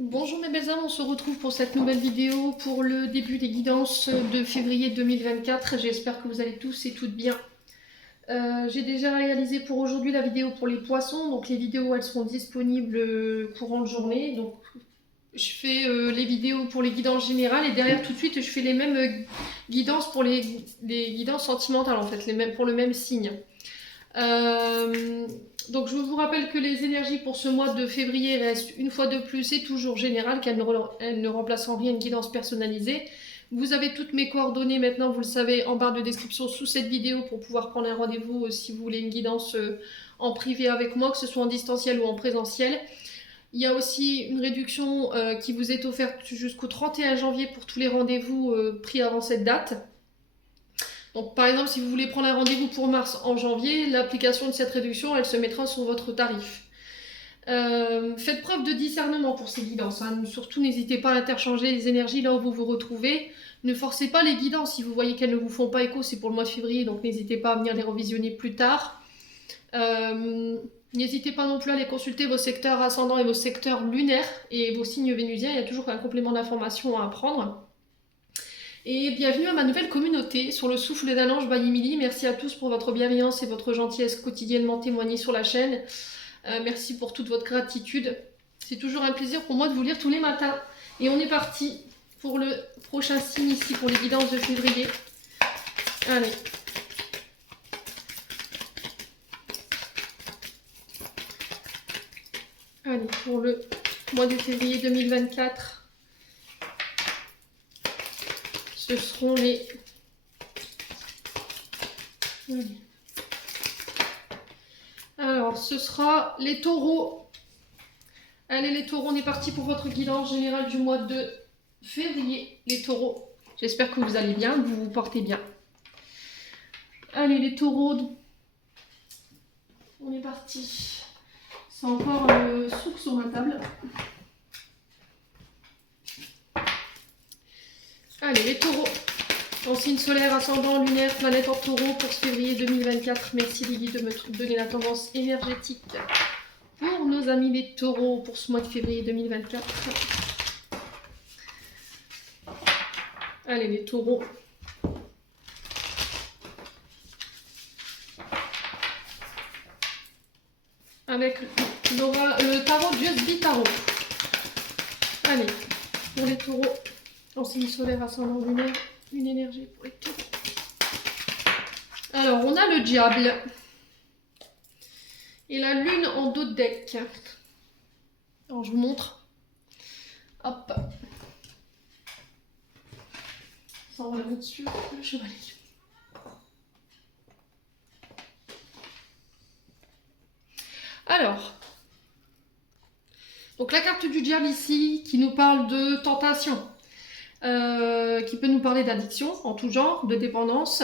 Bonjour mes belles âmes, on se retrouve pour cette nouvelle vidéo pour le début des guidances de février 2024. J'espère que vous allez tous et toutes bien. J'ai déjà réalisé pour aujourd'hui la vidéo pour les poissons, donc les vidéos elles seront disponibles courant de journée. Donc je fais les vidéos pour les guidances générales et derrière tout de suite je fais les mêmes guidances pour les guidances sentimentales en fait, les mêmes, pour le même signe. Donc je vous rappelle que les énergies pour ce mois de février restent une fois de plus et toujours générales, qu'elles ne remplacent en rien une guidance personnalisée. Vous avez toutes mes coordonnées maintenant, vous le savez, en barre de description sous cette vidéo pour pouvoir prendre un rendez-vous si vous voulez une guidance en privé avec moi, que ce soit en distanciel ou en présentiel. Il y a aussi une réduction qui vous est offerte jusqu'au 31 janvier pour tous les rendez-vous pris avant cette date. Donc par exemple, si vous voulez prendre un rendez-vous pour mars en janvier, l'application de cette réduction, elle se mettra sur votre tarif. Faites preuve de discernement pour ces guidances. Hein. Surtout, n'hésitez pas à interchanger les énergies là où vous vous retrouvez. Ne forcez pas les guidances. Si vous voyez qu'elles ne vous font pas écho, c'est pour le mois de février, donc n'hésitez pas à venir les revisionner plus tard. N'hésitez pas non plus à aller consulter vos secteurs ascendants et vos secteurs lunaires et vos signes vénusiens. Il y a toujours un complément d'information à apprendre. Et bienvenue à ma nouvelle communauté sur le souffle d'un ange by Emily. Merci à tous pour votre bienveillance et votre gentillesse quotidiennement témoignée sur la chaîne. Merci pour toute votre gratitude. C'est toujours un plaisir pour moi de vous lire tous les matins. Et on est parti pour le prochain signe ici pour les guidances de février. Allez. Allez, pour le mois de février 2024. Ce seront les... Alors, ce sera les taureaux. Allez les taureaux, on est parti pour votre guidance générale du mois de février. Les taureaux, j'espère que vous allez bien, que vous vous portez bien. Allez les taureaux, on est parti. C'est encore le souk sur ma table. Allez les taureaux. En signe solaire, ascendant, lunaire, planète en taureau pour ce février 2024. Merci Lily de me donner la tendance énergétique pour nos amis les taureaux pour ce mois de février 2024. Allez les taureaux. Avec le tarot Just Be Tarot. Allez, pour les taureaux, en signe solaire, ascendant, lunaire, une énergie pour les taureaux. Alors, on a le diable et la lune en dos de deck. Alors, je vous montre. Hop. Ça, on va le mettre dessus, le chevalier. Alors, donc la carte du diable ici, qui nous parle de tentation, qui peut nous parler d'addiction en tout genre, de dépendance.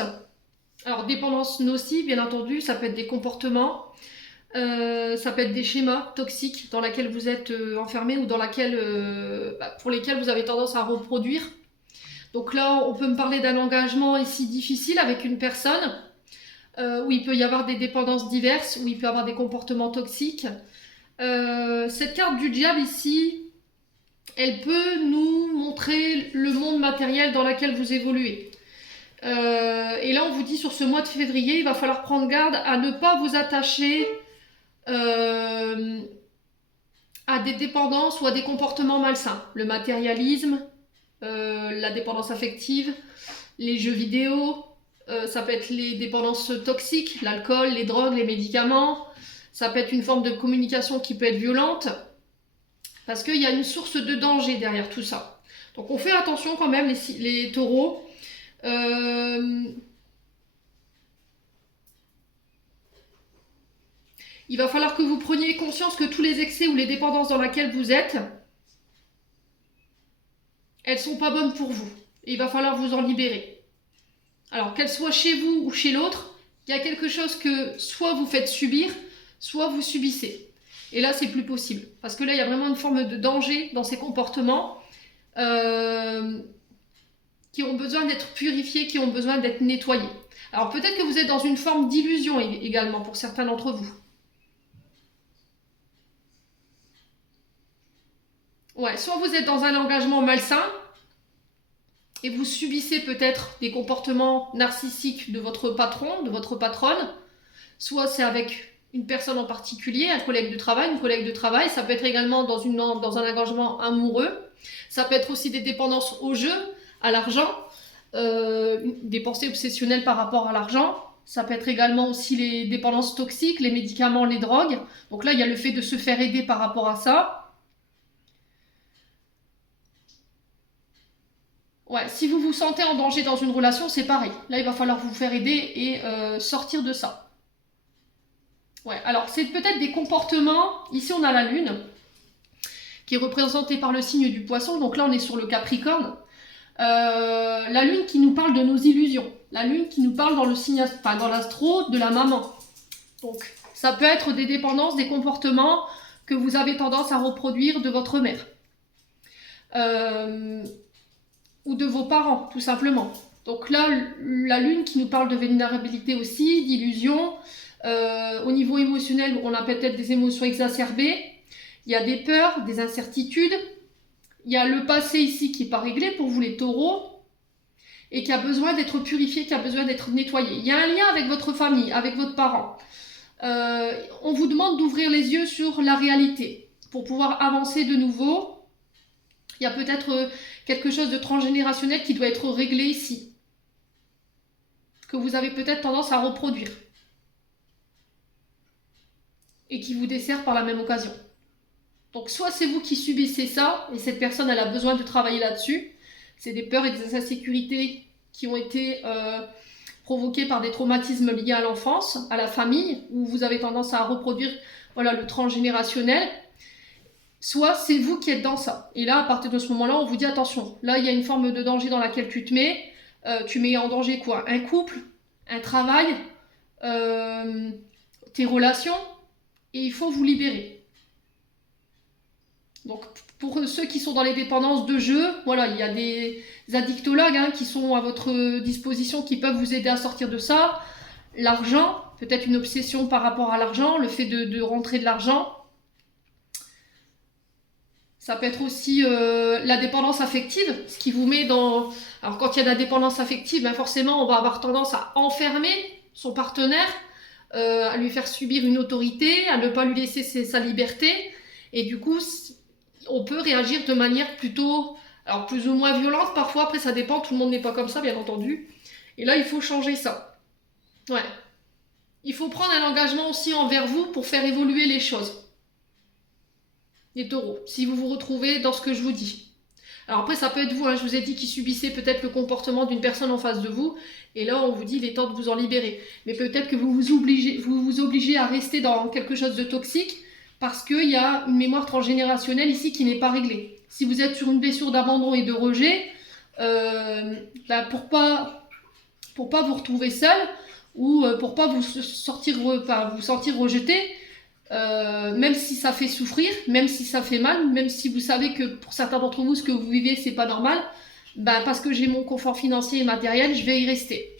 Alors, dépendance nocive, bien entendu, ça peut être des comportements, ça peut être des schémas toxiques dans lesquels vous êtes enfermé ou dans pour lesquels vous avez tendance à reproduire. Donc là, on peut me parler d'un engagement ici difficile avec une personne, où il peut y avoir des dépendances diverses, où il peut y avoir des comportements toxiques. Cette carte du diable ici, elle peut nous montrer le monde matériel dans lequel vous évoluez. Et là, on vous dit sur ce mois de février, il va falloir prendre garde à ne pas vous attacher à des dépendances ou à des comportements malsains. Le matérialisme, la dépendance affective, les jeux vidéo, ça peut être les dépendances toxiques, l'alcool, les drogues, les médicaments. Ça peut être une forme de communication qui peut être violente. Parce qu'il y a une source de danger derrière tout ça. Donc on fait attention quand même les taureaux. Il va falloir que vous preniez conscience que tous les excès ou les dépendances dans lesquelles vous êtes, elles sont pas bonnes pour vous. Et il va falloir vous en libérer. Alors qu'elles soient chez vous ou chez l'autre, il y a quelque chose que soit vous faites subir, soit vous subissez. Et là, c'est plus possible. Parce que là, il y a vraiment une forme de danger dans ces comportements qui ont besoin d'être purifiés, qui ont besoin d'être nettoyés. Alors peut-être que vous êtes dans une forme d'illusion également pour certains d'entre vous. Ouais, soit vous êtes dans un engagement malsain et vous subissez peut-être des comportements narcissiques de votre patron, de votre patronne, soit c'est avec une personne en particulier, un collègue de travail, une collègue de travail, ça peut être également dans un engagement amoureux, ça peut être aussi des dépendances au jeu, à l'argent, des pensées obsessionnelles par rapport à l'argent, ça peut être également aussi les dépendances toxiques, les médicaments, les drogues, donc là il y a le fait de se faire aider par rapport à ça. Ouais, si vous vous sentez en danger dans une relation, c'est pareil. Là, il va falloir vous faire aider et sortir de ça. Ouais, alors c'est peut-être des comportements. Ici, on a la Lune qui est représentée par le signe du Poisson. Donc là, on est sur le Capricorne. La Lune qui nous parle de nos illusions. La Lune qui nous parle dans le signe, enfin, dans l'astro de la maman. Donc, ça peut être des dépendances, des comportements que vous avez tendance à reproduire de votre mère. Ou de vos parents, tout simplement. Donc là, la Lune qui nous parle de vulnérabilité aussi, d'illusion. Au niveau émotionnel, on a peut-être des émotions exacerbées. Il y a des peurs, des incertitudes. Il y a le passé ici qui n'est pas réglé pour vous les taureaux et qui a besoin d'être purifié, qui a besoin d'être nettoyé. Il y a un lien avec votre famille, avec votre parent. On vous demande d'ouvrir les yeux sur la réalité pour pouvoir avancer de nouveau. Il y a peut-être quelque chose de transgénérationnel qui doit être réglé ici, que vous avez peut-être tendance à reproduire et qui vous dessert par la même occasion. Donc soit c'est vous qui subissez ça et cette personne elle a besoin de travailler là-dessus. C'est des peurs et des insécurités qui ont été provoquées par des traumatismes liés à l'enfance, à la famille, où vous avez tendance à reproduire le transgénérationnel. Soit c'est vous qui êtes dans ça. Et là, à partir de ce moment-là, on vous dit attention, là il y a une forme de danger dans laquelle tu te mets. Tu mets en danger quoi? Un couple, un travail, tes relations, et il faut vous libérer. Donc pour ceux qui sont dans les dépendances de jeu, voilà, il y a des addictologues qui sont à votre disposition, qui peuvent vous aider à sortir de ça. L'argent, peut-être une obsession par rapport à l'argent, le fait de rentrer de l'argent. Ça peut être aussi la dépendance affective, ce qui vous met dans... Alors quand il y a de la dépendance affective, ben forcément on va avoir tendance à enfermer son partenaire, à lui faire subir une autorité, à ne pas lui laisser sa liberté. Et du coup, on peut réagir de manière plutôt... Alors plus ou moins violente parfois, après ça dépend, tout le monde n'est pas comme ça bien entendu. Et là il faut changer ça. Ouais. Il faut prendre un engagement aussi envers vous pour faire évoluer les choses. Les taureaux, si vous vous retrouvez dans ce que je vous dis. Alors après, ça peut être vous, je vous ai dit qu'il subissait peut-être le comportement d'une personne en face de vous, et là on vous dit il est temps de vous en libérer. Mais peut-être que vous vous obligez à rester dans quelque chose de toxique, parce qu'il y a une mémoire transgénérationnelle ici qui n'est pas réglée. Si vous êtes sur une blessure d'abandon et de rejet, pour pas vous retrouver seul, ou pour pas vous sentir rejeté, même si ça fait souffrir, même si ça fait mal, même si vous savez que pour certains d'entre vous, ce que vous vivez, c'est pas normal, parce que j'ai mon confort financier et matériel, je vais y rester.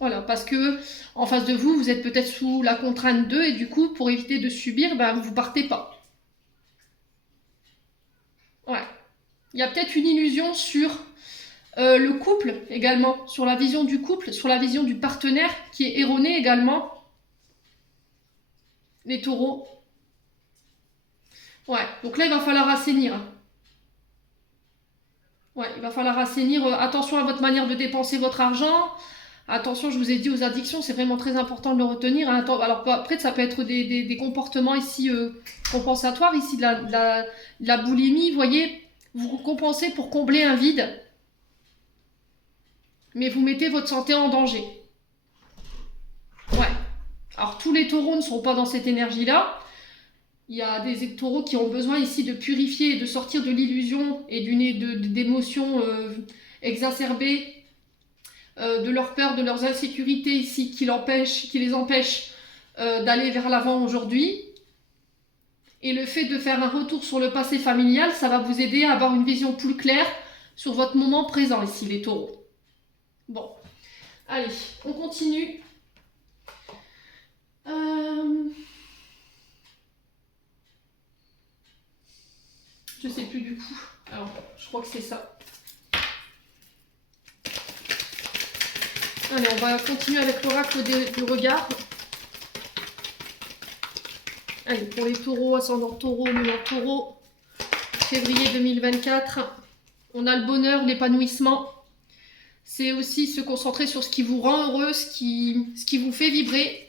Voilà, parce que en face de vous, vous êtes peut-être sous la contrainte d'eux, et du coup, pour éviter de subir, vous partez pas. Ouais. Il y a peut-être une illusion sur le couple également, sur la vision du couple, sur la vision du partenaire, qui est erronée également. Les taureaux. Ouais, donc là, il va falloir assainir. Ouais, il va falloir assainir. Attention à votre manière de dépenser votre argent. Attention, je vous ai dit aux addictions, c'est vraiment très important de le retenir. Alors après, ça peut être des comportements ici compensatoires, ici de la boulimie, vous voyez. Vous compensez pour combler un vide, mais vous mettez votre santé en danger. Ouais. Alors tous les taureaux ne sont pas dans cette énergie-là. Il y a des taureaux qui ont besoin ici de purifier et de sortir de l'illusion et d'émotions exacerbées, de leur peur, de leurs insécurités ici qui les empêchent d'aller vers l'avant aujourd'hui. Et le fait de faire un retour sur le passé familial, ça va vous aider à avoir une vision plus claire sur votre moment présent ici, les taureaux. Bon, allez, on continue. Je sais plus du coup. Alors, je crois que c'est ça. Allez, on va continuer avec l'oracle du regard. Allez, pour les taureaux, ascendant taureau, lunaire taureau, février 2024, on a le bonheur, l'épanouissement. C'est aussi se concentrer sur ce qui vous rend heureux, ce qui vous fait vibrer.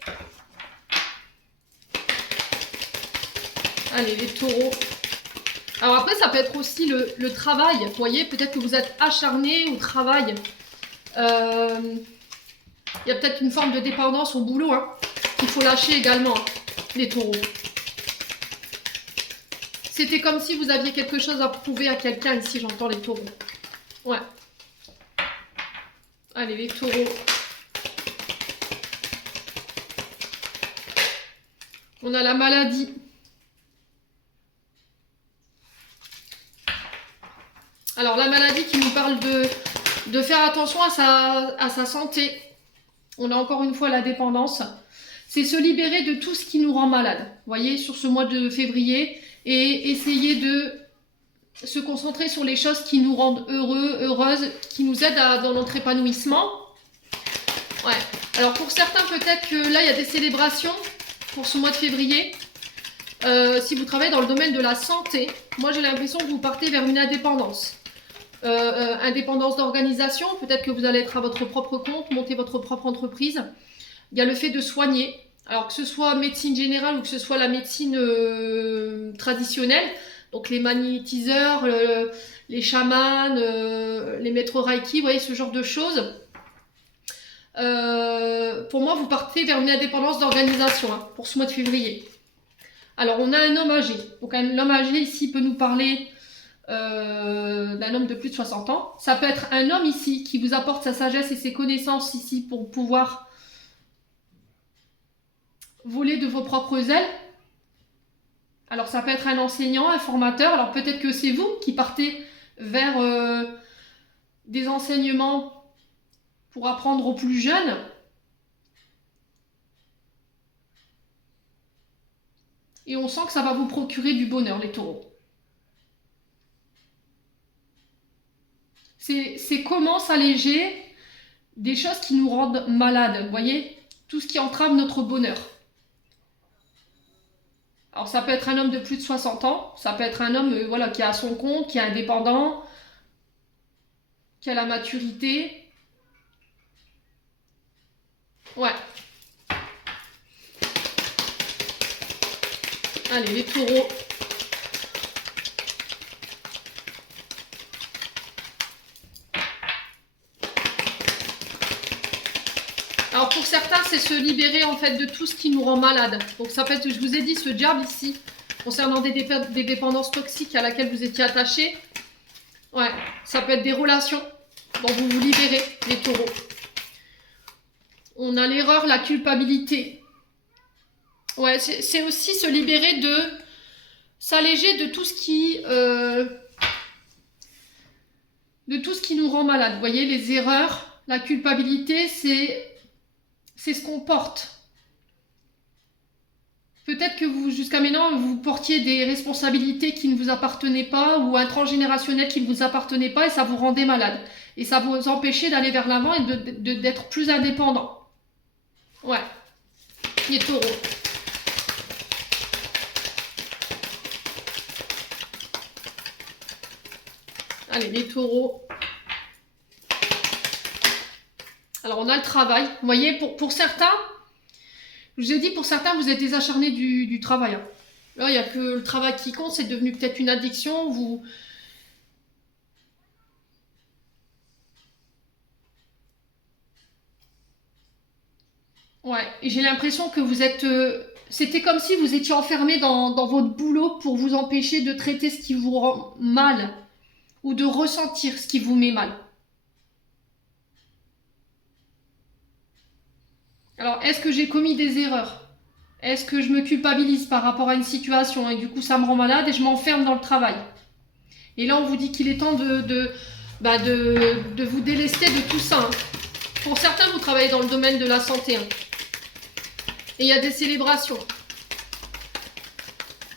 Allez, les taureaux. Alors après, ça peut être aussi le travail. Vous voyez, peut-être que vous êtes acharné au travail. Il y a peut-être une forme de dépendance au boulot, hein, qu'il faut lâcher également, hein, les taureaux. C'était comme si vous aviez quelque chose à prouver à quelqu'un ici, j'entends les taureaux. Ouais. Allez, les taureaux. On a la maladie. Alors, la maladie qui nous parle de faire attention à sa santé. On a encore une fois la dépendance. C'est se libérer de tout ce qui nous rend malade. Vous voyez, sur ce mois de février. Et essayer de se concentrer sur les choses qui nous rendent heureux, heureuses, qui nous aident dans notre épanouissement. Ouais. Alors pour certains, peut-être que là, il y a des célébrations pour ce mois de février. Si vous travaillez dans le domaine de la santé, moi j'ai l'impression que vous partez vers une indépendance. Indépendance d'organisation, peut-être que vous allez être à votre propre compte, monter votre propre entreprise. Il y a le fait de soigner. Alors que ce soit médecine générale ou que ce soit la médecine traditionnelle, donc les magnétiseurs, les chamans, les maîtres reiki, vous voyez, ce genre de choses. Pour moi, vous partez vers une indépendance d'organisation, hein, pour ce mois de février. Alors, on a un homme âgé. Donc, l'homme âgé ici peut nous parler d'un homme de plus de 60 ans. Ça peut être un homme ici qui vous apporte sa sagesse et ses connaissances ici pour pouvoir voler de vos propres ailes. Alors ça peut être un enseignant, un formateur. Alors peut-être que c'est vous qui partez vers des enseignements pour apprendre aux plus jeunes. Et on sent que ça va vous procurer du bonheur, les taureaux. C'est comment s'alléger des choses qui nous rendent malades, vous voyez, tout ce qui entrave notre bonheur. Alors ça peut être un homme de plus de 60 ans, ça peut être un homme voilà, qui est à son compte, qui est indépendant, qui a la maturité. Ouais. Allez, les taureaux. Alors pour certains, c'est se libérer en fait de tout ce qui nous rend malade. Donc ça peut être, je vous ai dit, ce diable ici, concernant des dépendances toxiques à laquelle vous étiez attaché. Ouais, ça peut être des relations dont vous vous libérez, les taureaux. On a l'erreur, la culpabilité. Ouais, c'est aussi se libérer s'alléger de tout ce qui nous rend malade. Vous voyez, les erreurs, la culpabilité, c'est ce qu'on porte. Peut-être que vous, jusqu'à maintenant, vous portiez des responsabilités qui ne vous appartenaient pas ou un transgénérationnel qui ne vous appartenait pas et ça vous rendait malade. Et ça vous empêchait d'aller vers l'avant et d'être plus indépendant. Ouais. Les taureaux. Allez, les taureaux. Alors, on a le travail. Vous voyez, pour certains, je vous ai dit, pour certains, vous êtes des acharnés du travail. Hein. Là, il n'y a que le travail qui compte. C'est devenu peut-être une addiction. Ouais, et j'ai l'impression que vous êtes... c'était comme si vous étiez enfermé dans votre boulot pour vous empêcher de traiter ce qui vous rend mal ou de ressentir ce qui vous met mal. Alors, est-ce que j'ai commis des erreurs? Est-ce que je me culpabilise par rapport à une situation et du coup ça me rend malade et je m'enferme dans le travail? Et là, on vous dit qu'il est temps de vous délester de tout ça. Hein. Pour certains, vous travaillez dans le domaine de la santé. Hein. Et il y a des célébrations.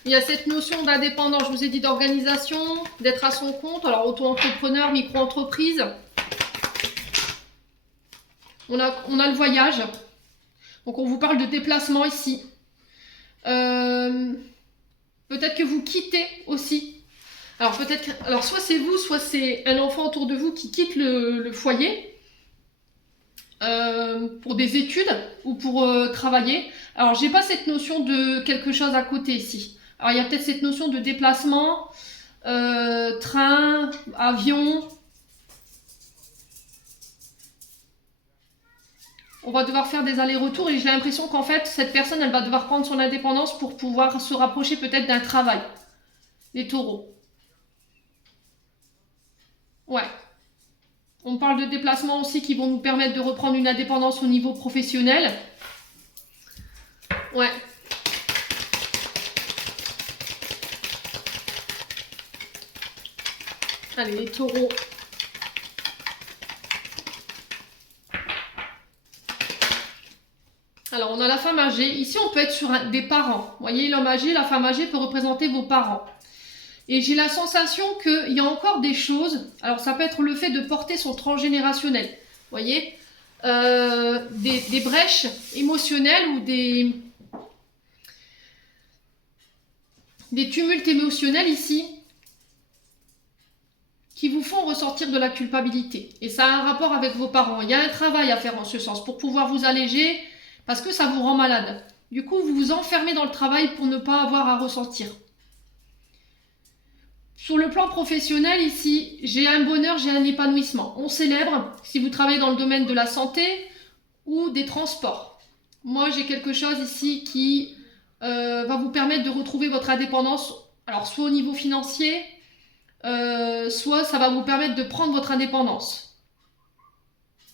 Il y a cette notion d'indépendance, je vous ai dit d'organisation, d'être à son compte. Alors, auto-entrepreneur, micro-entreprise. On a le voyage. Donc, on vous parle de déplacement ici. Peut-être que vous quittez aussi. Alors, soit c'est vous, soit c'est un enfant autour de vous qui quitte le foyer pour des études ou pour travailler. Alors, j'ai pas cette notion de quelque chose à côté ici. Alors, il y a peut-être cette notion de déplacement, train, avion. On va devoir faire des allers-retours et j'ai l'impression qu'en fait, cette personne, elle va devoir prendre son indépendance pour pouvoir se rapprocher peut-être d'un travail. Les taureaux. Ouais. On parle de déplacements aussi qui vont nous permettre de reprendre une indépendance au niveau professionnel. Ouais. Allez, les taureaux. Alors, on a la femme âgée. Ici, on peut être sur des parents. Vous voyez, l'homme âgé, la femme âgée peut représenter vos parents. Et j'ai la sensation qu'il y a encore des choses. Alors, ça peut être le fait de porter son transgénérationnel. Vous voyez, des brèches émotionnelles ou des tumultes émotionnels ici qui vous font ressortir de la culpabilité. Et ça a un rapport avec vos parents. Il y a un travail à faire en ce sens pour pouvoir vous alléger parce que ça vous rend malade. Du coup, vous vous enfermez dans le travail pour ne pas avoir à ressentir. Sur le plan professionnel, ici, j'ai un bonheur, j'ai un épanouissement. On célèbre si vous travaillez dans le domaine de la santé ou des transports. Moi, j'ai quelque chose ici qui va vous permettre de retrouver votre indépendance. Alors, soit au niveau financier, soit ça va vous permettre de prendre votre indépendance.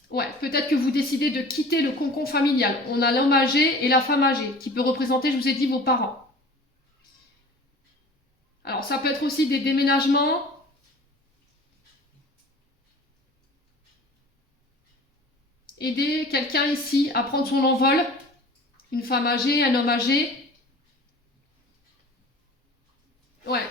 Ouais, peut-être que vous décidez de quitter le cocon familial. On a l'homme âgé et la femme âgée, qui peut représenter, je vous ai dit, vos parents. Alors, ça peut être aussi des déménagements. Aider quelqu'un ici à prendre son envol. Une femme âgée, un homme âgé. Ouais.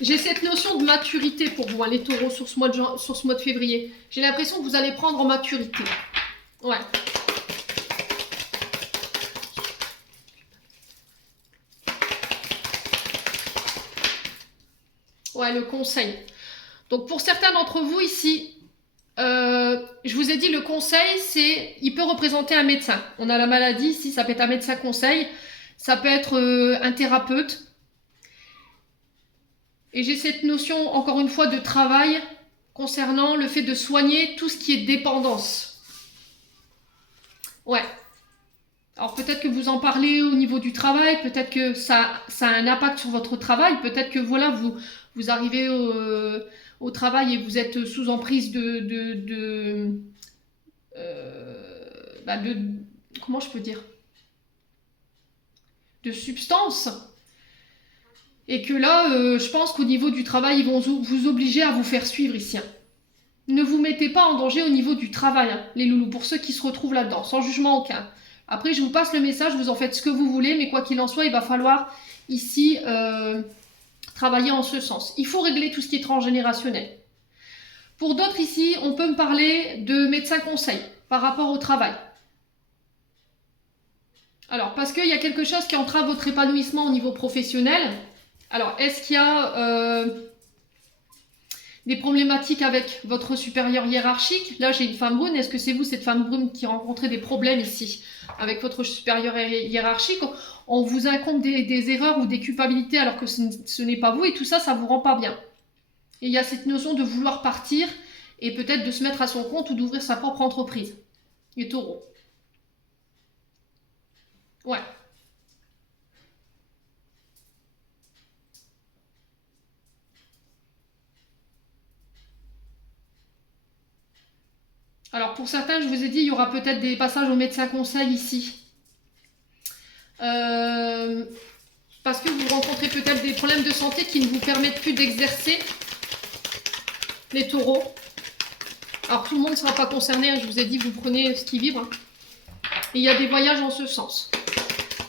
J'ai cette notion de maturité pour vous, hein, les taureaux, sur ce mois de février. J'ai l'impression que vous allez prendre en maturité. Ouais. Ouais, le conseil. Donc, pour certains d'entre vous ici, je vous ai dit, le conseil, il peut représenter un médecin. On a la maladie ici, ça peut être un médecin conseil. Ça peut être un thérapeute. Et j'ai cette notion, encore une fois, de travail concernant le fait de soigner tout ce qui est dépendance. Ouais. Alors peut-être que vous en parlez au niveau du travail, peut-être que ça a un impact sur votre travail, peut-être que voilà, vous arrivez au travail et vous êtes sous emprise comment je peux dire, de substances. Et que là, je pense qu'au niveau du travail, ils vont vous obliger à vous faire suivre ici. Ne vous mettez pas en danger au niveau du travail, hein, les loulous, pour ceux qui se retrouvent là-dedans, sans jugement aucun. Après, je vous passe le message, vous en faites ce que vous voulez, mais quoi qu'il en soit, il va falloir ici travailler en ce sens. Il faut régler tout ce qui est transgénérationnel. Pour d'autres ici, on peut me parler de médecin conseil par rapport au travail. Alors, parce qu'il y a quelque chose qui entrave votre épanouissement au niveau professionnel. Alors, est-ce qu'il y a des problématiques avec votre supérieur hiérarchique? Là, j'ai une femme brune. Est-ce que c'est vous, cette femme brune, qui rencontrait des problèmes ici avec votre supérieur hiérarchique? On vous incombe des erreurs ou des culpabilités alors que ce n'est pas vous, et tout ça, ça vous rend pas bien. Et il y a cette notion de vouloir partir et peut-être de se mettre à son compte ou d'ouvrir sa propre entreprise. Les taureaux. Ouais. Alors pour certains, je vous ai dit, il y aura peut-être des passages au médecin conseil ici. Parce que vous rencontrez peut-être des problèmes de santé qui ne vous permettent plus d'exercer, les taureaux. Alors tout le monde ne sera pas concerné, hein, je vous ai dit, vous prenez ce qui vibre. Hein. Et il y a des voyages en ce sens.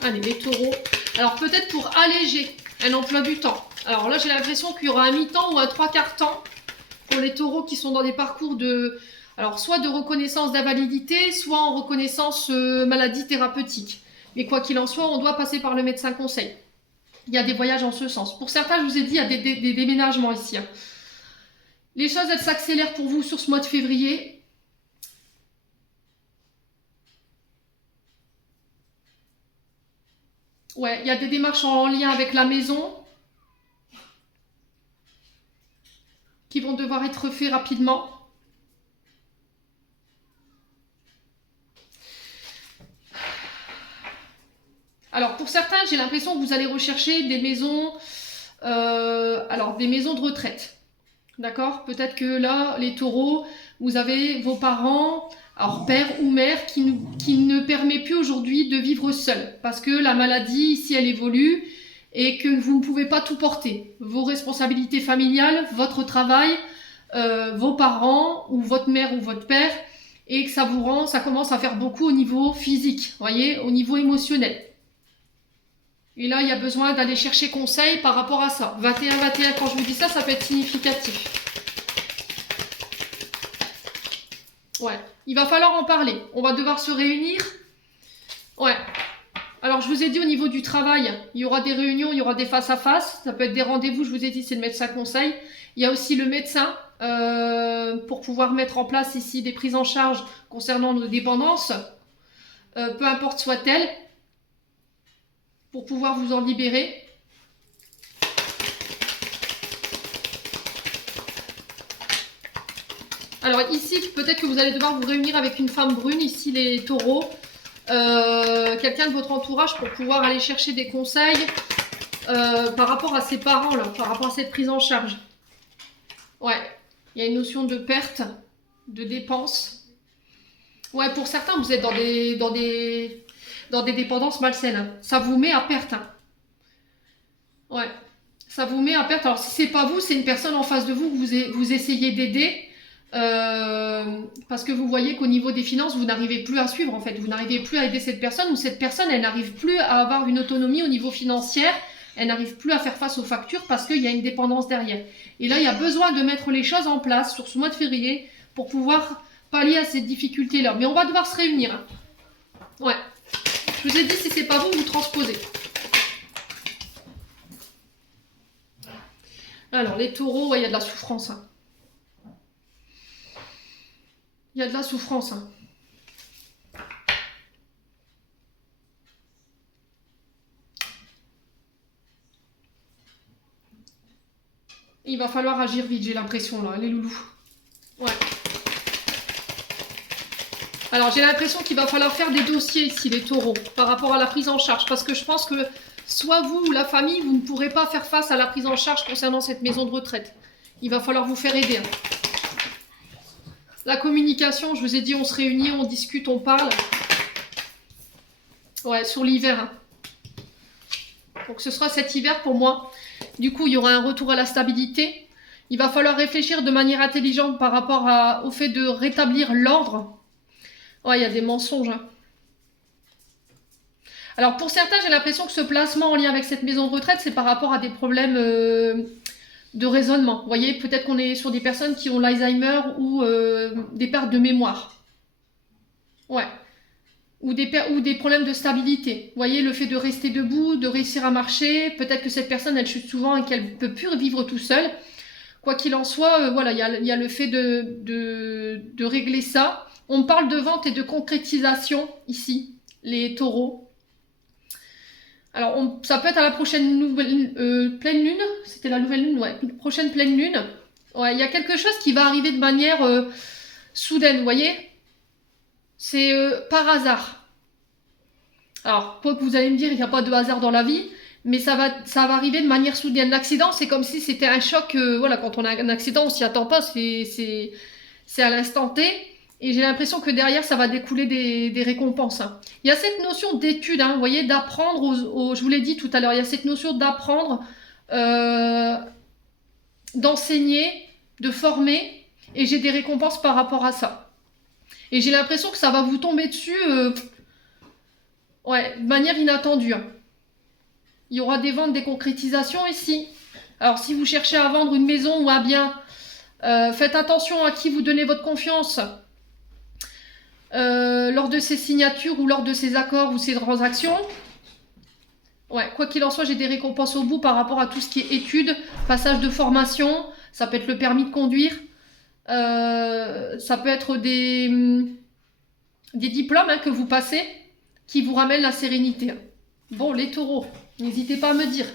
Allez, les taureaux. Alors peut-être pour alléger un emploi du temps. Alors là, j'ai l'impression qu'il y aura un mi-temps ou un 3/4 temps pour les taureaux qui sont dans des parcours de... Alors soit de reconnaissance d'invalidité, soit en reconnaissance maladie thérapeutique. Mais quoi qu'il en soit, on doit passer par le médecin conseil. Il y a des voyages en ce sens. Pour certains, je vous ai dit, il y a des déménagements ici. Hein. Les choses, elles s'accélèrent pour vous sur ce mois de février. Ouais, il y a des démarches en lien avec la maison qui vont devoir être faites rapidement. Alors pour certains, j'ai l'impression que vous allez rechercher des maisons, des maisons de retraite. D'accord? Peut-être que là, les taureaux, vous avez vos parents, alors père ou mère, qui ne permet plus aujourd'hui de vivre seul. Parce que la maladie, ici, elle évolue et que vous ne pouvez pas tout porter. Vos responsabilités familiales, votre travail, vos parents ou votre mère ou votre père, et que ça commence à faire beaucoup au niveau physique, voyez, au niveau émotionnel. Et là, il y a besoin d'aller chercher conseil par rapport à ça. 21-21, quand je vous dis ça, ça peut être significatif. Ouais, il va falloir en parler. On va devoir se réunir. Ouais. Alors, je vous ai dit au niveau du travail, il y aura des réunions, il y aura des face-à-face. Ça peut être des rendez-vous, je vous ai dit, c'est le médecin conseil. Il y a aussi le médecin pour pouvoir mettre en place ici des prises en charge concernant nos dépendances, peu importe soit-elle, pour pouvoir vous en libérer. Alors ici, peut-être que vous allez devoir vous réunir avec une femme brune, ici les taureaux, quelqu'un de votre entourage pour pouvoir aller chercher des conseils par rapport à ses parents, là, par rapport à cette prise en charge. Ouais, il y a une notion de perte, de dépense. Ouais, pour certains, vous êtes dans des dépendances malsaines. Hein. Ça vous met à perte. Hein. Ouais, ça vous met à perte. Alors si c'est pas vous, c'est une personne en face de vous que vous essayez d'aider. Parce que vous voyez qu'au niveau des finances, vous n'arrivez plus à suivre en fait. Vous n'arrivez plus à aider cette personne ou cette personne, elle n'arrive plus à avoir une autonomie au niveau financier. Elle n'arrive plus à faire face aux factures parce qu'il y a une dépendance derrière. Et là, il y a besoin de mettre les choses en place sur ce mois de février pour pouvoir pallier à cette difficulté-là. Mais on va devoir se réunir. Hein. Ouais. Je vous ai dit, si c'est pas vous, vous transposez. Alors, les taureaux, ouais, il y a de la souffrance. Hein. Il y a de la souffrance. Hein. Il va falloir agir vite, j'ai l'impression, là, les loulous. Ouais. Alors, j'ai l'impression qu'il va falloir faire des dossiers ici, les taureaux, par rapport à la prise en charge. Parce que je pense que soit vous ou la famille, vous ne pourrez pas faire face à la prise en charge concernant cette maison de retraite. Il va falloir vous faire aider. Hein. La communication, je vous ai dit, on se réunit, on discute, on parle. Ouais, sur l'hiver. Hein. Donc, ce sera cet hiver pour moi. Du coup, il y aura un retour à la stabilité. Il va falloir réfléchir de manière intelligente par rapport au fait de rétablir l'ordre. Ouais, il y a des mensonges. Hein. Alors, pour certains, j'ai l'impression que ce placement en lien avec cette maison de retraite, c'est par rapport à des problèmes de raisonnement. Vous voyez, peut-être qu'on est sur des personnes qui ont l'Alzheimer ou des pertes de mémoire. Ouais. Ou des problèmes de stabilité. Vous voyez, le fait de rester debout, de réussir à marcher, peut-être que cette personne, elle chute souvent et qu'elle ne peut plus vivre tout seule. Quoi qu'il en soit, voilà, il y a le fait de régler ça. On parle de vente et de concrétisation ici, les taureaux. Alors, ça peut être à la prochaine pleine lune. C'était la nouvelle lune, ouais. Prochaine pleine lune. Ouais, il y a quelque chose qui va arriver de manière soudaine, vous voyez. C'est par hasard. Alors, quoi que vous allez me dire, il n'y a pas de hasard dans la vie, mais ça va arriver de manière soudaine. L'accident, c'est comme si c'était un choc. Voilà, quand on a un accident, on s'y attend pas, c'est à l'instant T. Et j'ai l'impression que derrière, ça va découler des récompenses. Hein. Il y a cette notion d'étude, hein, vous voyez, d'apprendre, je vous l'ai dit tout à l'heure, il y a cette notion d'apprendre, d'enseigner, de former, et j'ai des récompenses par rapport à ça. Et j'ai l'impression que ça va vous tomber dessus ouais, de manière inattendue. Hein. Il y aura des ventes, des concrétisations ici. Alors si vous cherchez à vendre une maison ou un bien, faites attention à qui vous donnez votre confiance lors de ces signatures ou lors de ces accords ou ces transactions. Ouais, quoi qu'il en soit, j'ai des récompenses au bout par rapport à tout ce qui est études, passage de formation, ça peut être le permis de conduire, ça peut être des diplômes hein, que vous passez qui vous ramènent la sérénité. Bon, les taureaux, n'hésitez pas à me dire.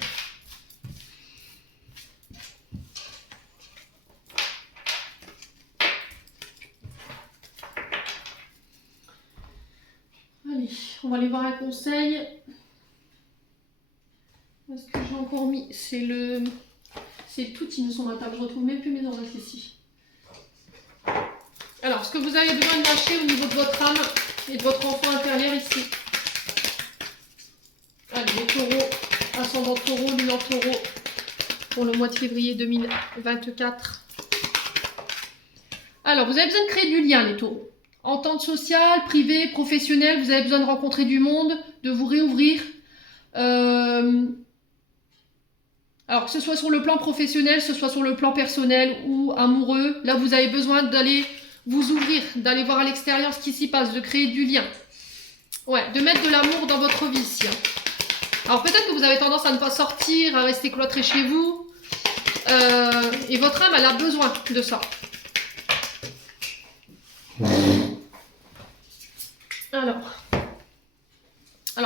Allez, on va aller voir un conseil. Est-ce que j'ai encore mis? C'est le tout qui sur ma table. Je retrouve même plus mes oreilles ici. Alors, ce que vous avez besoin de lâcher au niveau de votre âme et de votre enfant intérieur ici. Allez, les taureaux, ascendant taureau, lune en taureau, pour le mois de février 2024. Alors, vous avez besoin de créer du lien, les taureaux. Entente sociale, privée, professionnelle, vous avez besoin de rencontrer du monde, de vous réouvrir. Alors, que ce soit sur le plan professionnel, que ce soit sur le plan personnel ou amoureux, là, vous avez besoin d'aller vous ouvrir, d'aller voir à l'extérieur ce qui s'y passe, de créer du lien. Ouais, de mettre de l'amour dans votre vie ici. Hein. Alors, peut-être que vous avez tendance à ne pas sortir, à rester cloîtré chez vous. Et votre âme, elle a besoin de ça. Alors,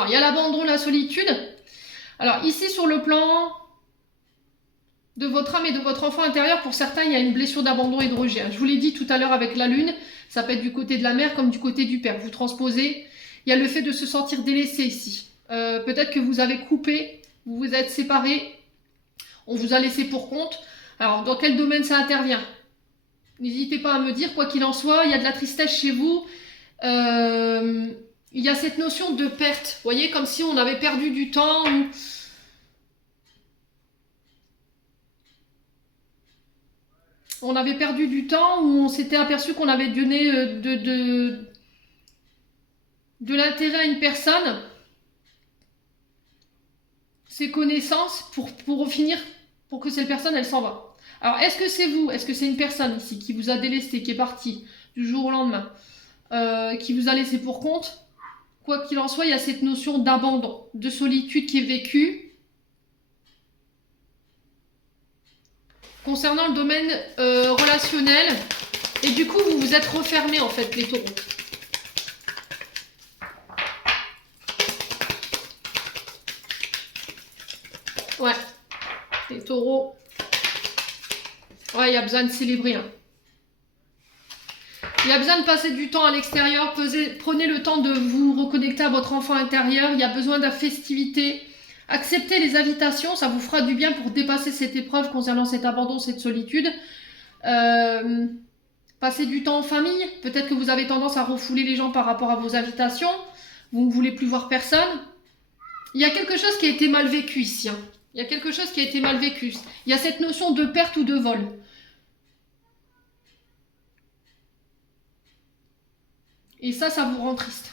il y a l'abandon, la solitude. Alors, ici, sur le plan de votre âme et de votre enfant intérieur, pour certains, il y a une blessure d'abandon et de rejet. Je vous l'ai dit tout à l'heure avec la lune, ça peut être du côté de la mère comme du côté du père. Vous transposez, il y a le fait de se sentir délaissé ici. Peut-être que vous avez coupé, vous vous êtes séparés, on vous a laissé pour compte. Alors, dans quel domaine ça intervient? N'hésitez pas à me dire, quoi qu'il en soit, il y a de la tristesse chez vous. Il y a cette notion de perte. Vous voyez, comme si on avait perdu du temps. On avait perdu du temps où on s'était aperçu qu'on avait donné de l'intérêt à une personne, ses connaissances, pour finir, pour que cette personne, elle s'en va. Alors, est-ce que c'est vous? Est-ce que c'est une personne ici qui vous a délesté, qui est partie du jour au lendemain, qui vous a laissé pour compte? Quoi qu'il en soit, il y a cette notion d'abandon, de solitude qui est vécue. Concernant le domaine relationnel, et du coup, vous vous êtes refermés, en fait, les taureaux. Ouais, les taureaux. Ouais, il y a besoin de célébrer. Hein. Il y a besoin de passer du temps à l'extérieur. Prenez le temps de vous reconnecter à votre enfant intérieur. Il y a besoin de festivité. Acceptez les invitations, ça vous fera du bien pour dépasser cette épreuve concernant cet abandon, cette solitude. Passez du temps en famille. Peut-être que vous avez tendance à refouler les gens par rapport à vos invitations. Vous ne voulez plus voir personne. Il y a quelque chose qui a été mal vécu ici. Hein. Il y a quelque chose qui a été mal vécu. Il y a cette notion de perte ou de vol. Et ça vous rend triste.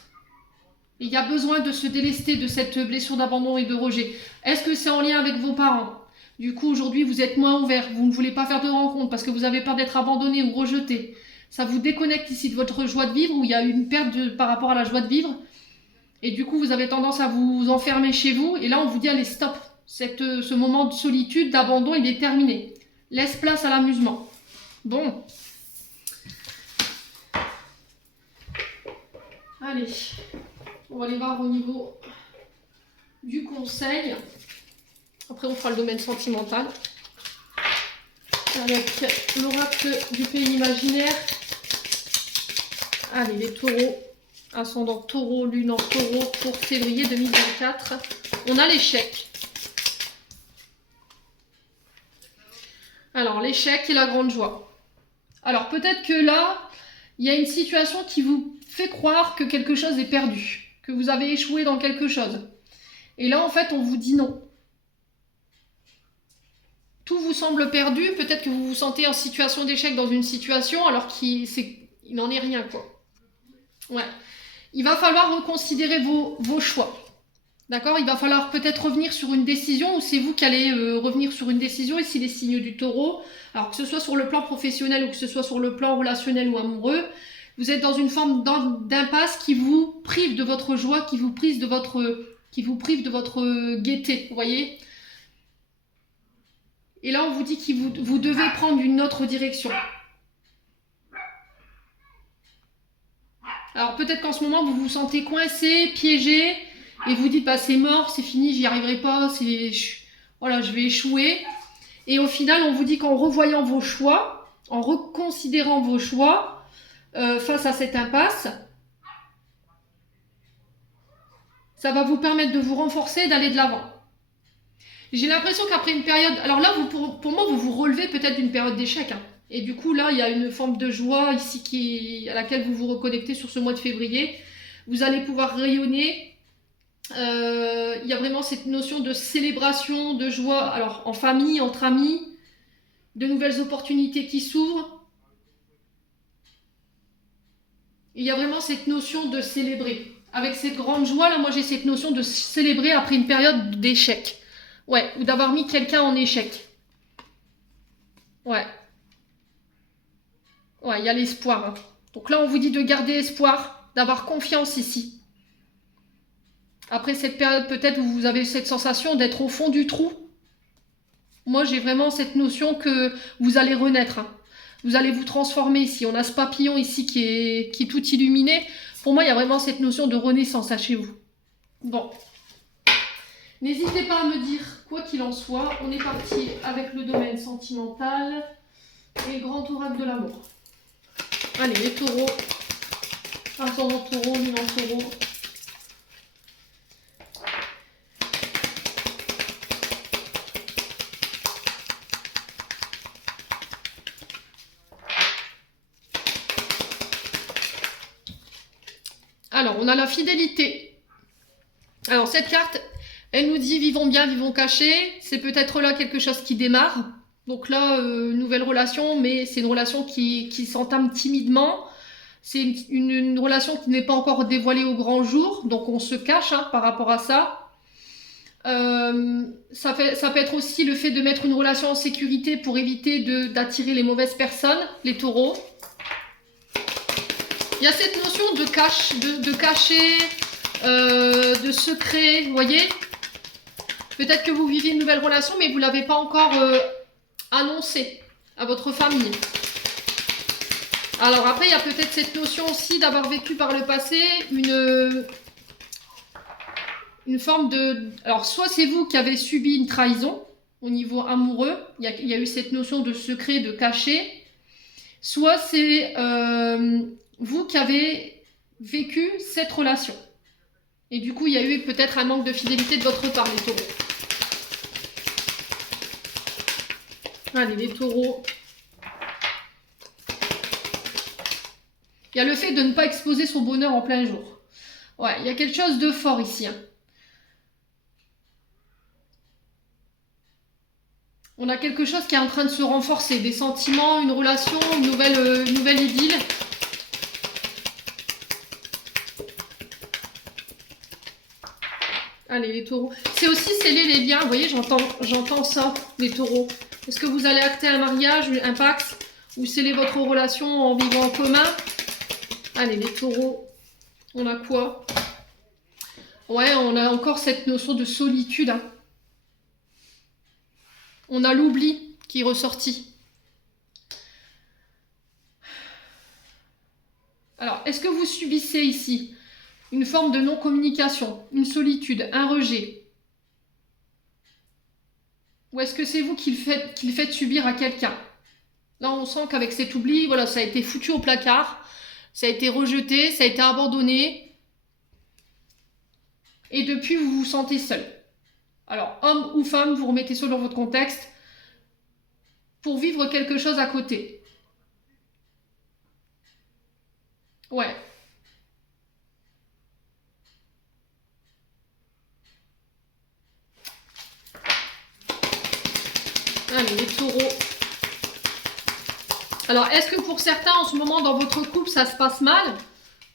Il y a besoin de se délester de cette blessure d'abandon et de rejet. Est-ce que c'est en lien avec vos parents? Du coup, aujourd'hui, vous êtes moins ouvert. Vous ne voulez pas faire de rencontres parce que vous avez peur d'être abandonné ou rejeté. Ça vous déconnecte ici de votre joie de vivre, où il y a une perte par rapport à la joie de vivre. Et du coup, vous avez tendance à vous enfermer chez vous. Et là, on vous dit, allez, stop. Ce moment de solitude, d'abandon, il est terminé. Laisse place à l'amusement. Bon. Allez. On va aller voir au niveau du conseil. Après, on fera le domaine sentimental. Avec l'oracle du pays imaginaire. Allez, les taureaux. Ascendant taureau, lune en taureau pour février 2024. On a l'échec. Alors, l'échec et la grande joie. Alors, peut-être que là, il y a une situation qui vous fait croire que quelque chose est perdu. Que vous avez échoué dans quelque chose. Et là, en fait, on vous dit non. tout vous semble perdu. Peut-être que vous vous sentez en situation d'échec dans une situation alors qu'il n'en est rien, quoi. Ouais. Il va falloir reconsidérer vos choix. D'accord? Il va falloir peut-être revenir sur une décision ou c'est vous qui allez revenir sur une décision ici les signes du taureau. Alors que ce soit sur le plan professionnel ou que ce soit sur le plan relationnel ou amoureux, vous êtes dans une forme d'impasse qui vous prive de votre joie, qui vous prive de votre gaieté, vous voyez? Et là, on vous dit que vous devez prendre une autre direction. Alors peut-être qu'en ce moment, vous vous sentez coincé, piégé, et vous dites, bah, c'est mort, c'est fini, j'y arriverai pas, voilà, je vais échouer. Et au final, on vous dit qu'en revoyant vos choix, en reconsidérant vos choix, face à cette impasse, ça va vous permettre de vous renforcer et d'aller de l'avant. J'ai l'impression qu'après une période... Alors là, pour moi, vous vous relevez peut-être d'une période d'échec. Hein. Et du coup, là, il y a une forme de joie ici à laquelle vous vous reconnectez sur ce mois de février. Vous allez pouvoir rayonner. Il y a vraiment cette notion de célébration, de joie. Alors, en famille, entre amis, de nouvelles opportunités qui s'ouvrent. Il y a vraiment cette notion de célébrer. Avec cette grande joie, là, moi, j'ai cette notion de célébrer après une période d'échec. Ouais, ou d'avoir mis quelqu'un en échec. Ouais. Ouais, il y a l'espoir. Hein. Donc là, on vous dit de garder espoir, d'avoir confiance ici. Après cette période, peut-être, où vous avez cette sensation d'être au fond du trou. Moi, j'ai vraiment cette notion que vous allez renaître. Hein. Vous allez vous transformer ici. On a ce papillon ici qui est tout illuminé. Pour moi, il y a vraiment cette notion de renaissance là, chez vous. Bon. N'hésitez pas à me dire, quoi qu'il en soit, on est parti avec le domaine sentimental et le grand oracle de l'amour. Allez, les taureaux, ascendant taureau, lune en taureau. Alors, on a la fidélité. Alors, cette carte, elle nous dit vivons bien, vivons cachés. C'est peut-être là quelque chose qui démarre. Donc là, nouvelle relation, mais c'est une relation qui s'entame timidement. C'est une relation qui n'est pas encore dévoilée au grand jour, donc on se cache hein, par rapport à ça. Ça peut être aussi le fait de mettre une relation en sécurité pour éviter d'attirer les mauvaises personnes, les taureaux. Il y a cette notion de cacher, de secret, vous voyez. Peut-être que vous vivez une nouvelle relation, mais vous ne l'avez pas encore annoncé à votre famille. Alors après, il y a peut-être cette notion aussi d'avoir vécu par le passé une forme de... Alors, soit c'est vous qui avez subi une trahison au niveau amoureux, il y a eu cette notion de secret, de caché, soit c'est vous qui avez vécu cette relation. Et du coup, il y a eu peut-être un manque de fidélité de votre part, les taureaux. Allez, les taureaux. Il y a le fait de ne pas exposer son bonheur en plein jour. Ouais, il y a quelque chose de fort ici. Hein. On a quelque chose qui est en train de se renforcer. Des sentiments, une relation, une nouvelle idylle. Allez, les taureaux. C'est aussi sceller les liens. Vous voyez, j'entends ça, les taureaux. Est-ce que vous allez acter un mariage, un pacte, ou sceller votre relation en vivant en commun? Allez, les taureaux. On a quoi? Ouais, on a encore cette notion de solitude. Hein. On a l'oubli qui est ressorti. Alors, est-ce que vous subissez ici une forme de non-communication, une solitude, un rejet? Ou est-ce que c'est vous qui le faites subir à quelqu'un? Là, on sent qu'avec cet oubli, voilà, ça a été foutu au placard, ça a été rejeté, ça a été abandonné. Et depuis, vous vous sentez seul. Alors, homme ou femme, vous remettez ça dans votre contexte pour vivre quelque chose à côté. Ouais. Allez, les taureaux. Alors, est-ce que pour certains, en ce moment, dans votre couple, ça se passe mal?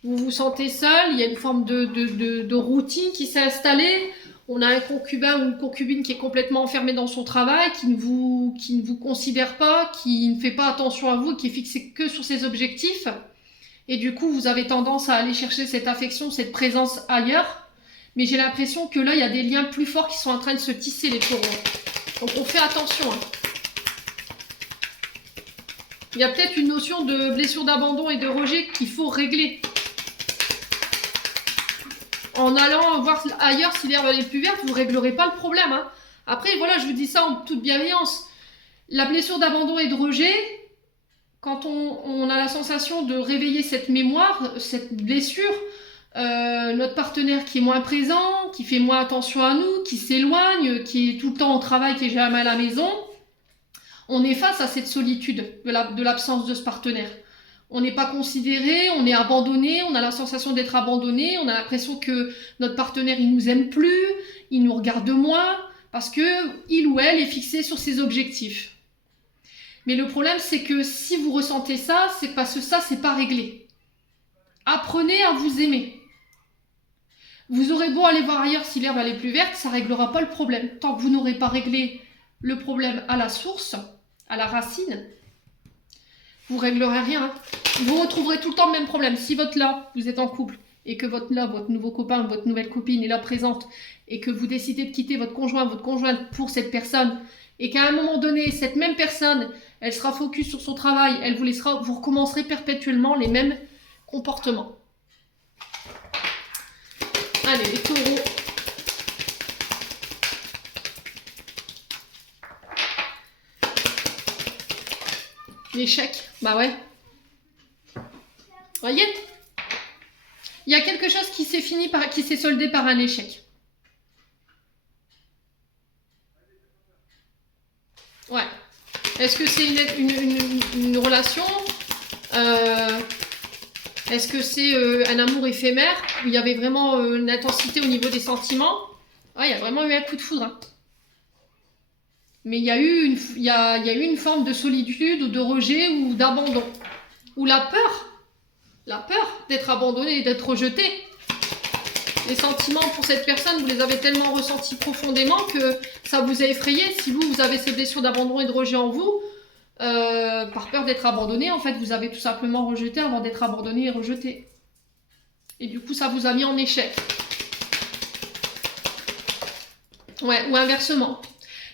Vous vous sentez seul? Il y a une forme de routine qui s'est installée? On a un concubin ou une concubine qui est complètement enfermé dans son travail, qui ne vous considère pas, qui ne fait pas attention à vous, qui est fixé que sur ses objectifs. Et du coup, vous avez tendance à aller chercher cette affection, cette présence ailleurs. Mais j'ai l'impression que là, il y a des liens plus forts qui sont en train de se tisser, les taureaux. Donc, on fait attention. Hein. Il y a peut-être une notion de blessure d'abandon et de rejet qu'il faut régler. En allant voir ailleurs si l'herbe est plus verte, vous ne réglerez pas le problème. Hein. Après, voilà, je vous dis ça en toute bienveillance. La blessure d'abandon et de rejet, quand on a la sensation de réveiller cette mémoire, cette blessure, notre partenaire qui est moins présent, qui fait moins attention à nous, qui s'éloigne, qui est tout le temps au travail, qui est jamais à la maison, on est face à cette solitude de l'absence de ce partenaire. On n'est pas considéré, on est abandonné, on a la sensation d'être abandonné, on a l'impression que notre partenaire il nous aime plus, il nous regarde moins, parce que il ou elle est fixé sur ses objectifs. Mais le problème c'est que si vous ressentez ça, c'est parce que ça c'est pas réglé. Apprenez à vous aimer. Vous aurez beau aller voir ailleurs si l'herbe elle est plus verte, ça réglera pas le problème. Tant que vous n'aurez pas réglé le problème à la source, à la racine, vous réglerez rien. Vous retrouverez tout le temps le même problème. Si vous êtes en couple, et que votre nouveau copain, votre nouvelle copine est là présente, et que vous décidez de quitter votre conjoint, votre conjointe pour cette personne, et qu'à un moment donné, cette même personne, elle sera focus sur son travail, elle vous laissera, vous recommencerez perpétuellement les mêmes comportements. Allez, les taureaux. L'échec, bah ouais. Voyez, il y a quelque chose qui s'est soldé par un échec. Ouais. Est-ce que c'est une relation Est-ce que c'est un amour éphémère où il y avait vraiment une intensité au niveau des sentiments? Ouais, il y a vraiment eu un coup de foudre. Hein. Mais il y a eu une forme de solitude ou de rejet ou d'abandon. Ou la peur d'être abandonné et d'être rejeté. Les sentiments pour cette personne, vous les avez tellement ressentis profondément que ça vous a effrayé. Si vous avez ces blessures d'abandon et de rejet en vous, par peur d'être abandonné, en fait, vous avez tout simplement rejeté avant d'être abandonné et rejeté. Et du coup, ça vous a mis en échec. Ouais, ou inversement.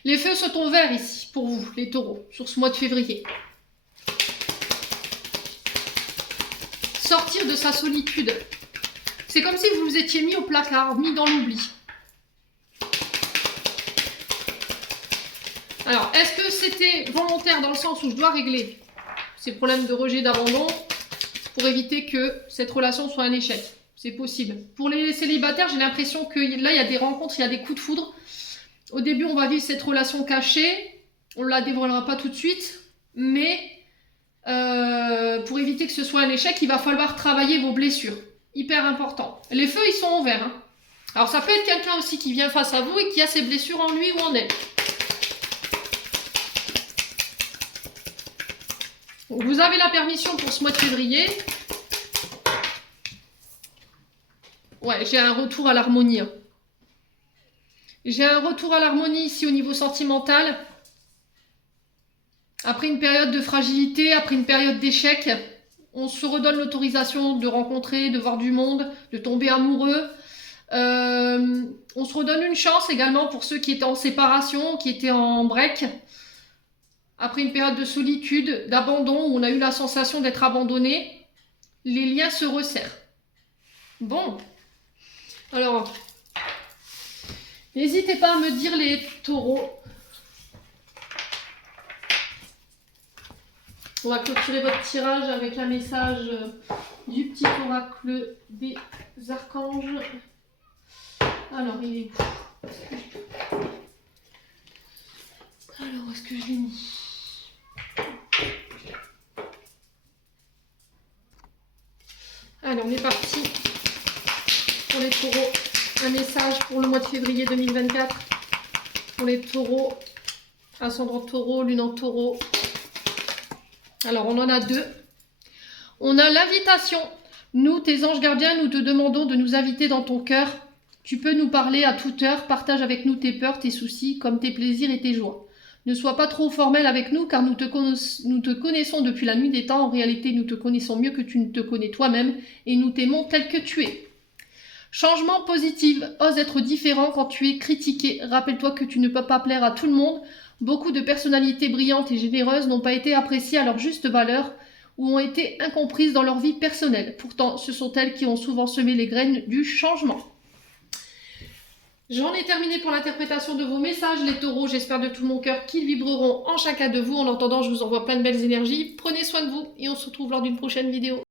Les feux sont au vert ici, pour vous, les taureaux, sur ce mois de février. Sortir de sa solitude. C'est comme si vous vous étiez mis au placard, mis dans l'oubli. Alors, est-ce que c'était volontaire dans le sens où je dois régler ces problèmes de rejet, d'abandon pour éviter que cette relation soit un échec? C'est possible. Pour les célibataires, j'ai l'impression que là, il y a des rencontres, il y a des coups de foudre. Au début, on va vivre cette relation cachée. On ne la dévoilera pas tout de suite. Mais pour éviter que ce soit un échec, il va falloir travailler vos blessures. Hyper important. Les feux, ils sont au vert. Hein. Alors, ça peut être quelqu'un aussi qui vient face à vous et qui a ses blessures en lui ou en elle. Donc, vous avez la permission pour ce mois de février. Ouais, j'ai un retour à l'harmonie. Hein. J'ai un retour à l'harmonie ici au niveau sentimental. Après une période de fragilité, après une période d'échec, on se redonne l'autorisation de rencontrer, de voir du monde, de tomber amoureux. On se redonne une chance également pour ceux qui étaient en séparation, qui étaient en break. Après une période de solitude, d'abandon, où on a eu la sensation d'être abandonné, les liens se resserrent. Bon. Alors, n'hésitez pas à me dire les taureaux. On va clôturer votre tirage avec un message du petit oracle des archanges. Alors, il est où? Alors, où est-ce que je l'ai mis? Allez, on est parti pour les taureaux. Un message pour le mois de février 2024. Pour les taureaux. Ascendant taureau, lune en taureau. Alors, on en a deux. On a l'invitation. Nous, tes anges gardiens, nous te demandons de nous inviter dans ton cœur. Tu peux nous parler à toute heure. Partage avec nous tes peurs, tes soucis, comme tes plaisirs et tes joies. Ne sois pas trop formel avec nous, car nous te connaissons depuis la nuit des temps. En réalité, nous te connaissons mieux que tu ne te connais toi-même, et nous t'aimons tel que tu es. Changement positif. Ose être différent quand tu es critiqué. Rappelle-toi que tu ne peux pas plaire à tout le monde. Beaucoup de personnalités brillantes et généreuses n'ont pas été appréciées à leur juste valeur ou ont été incomprises dans leur vie personnelle. Pourtant, ce sont elles qui ont souvent semé les graines du changement. J'en ai terminé pour l'interprétation de vos messages, les taureaux. J'espère de tout mon cœur qu'ils vibreront en chacun de vous. En attendant, je vous envoie plein de belles énergies. Prenez soin de vous et on se retrouve lors d'une prochaine vidéo.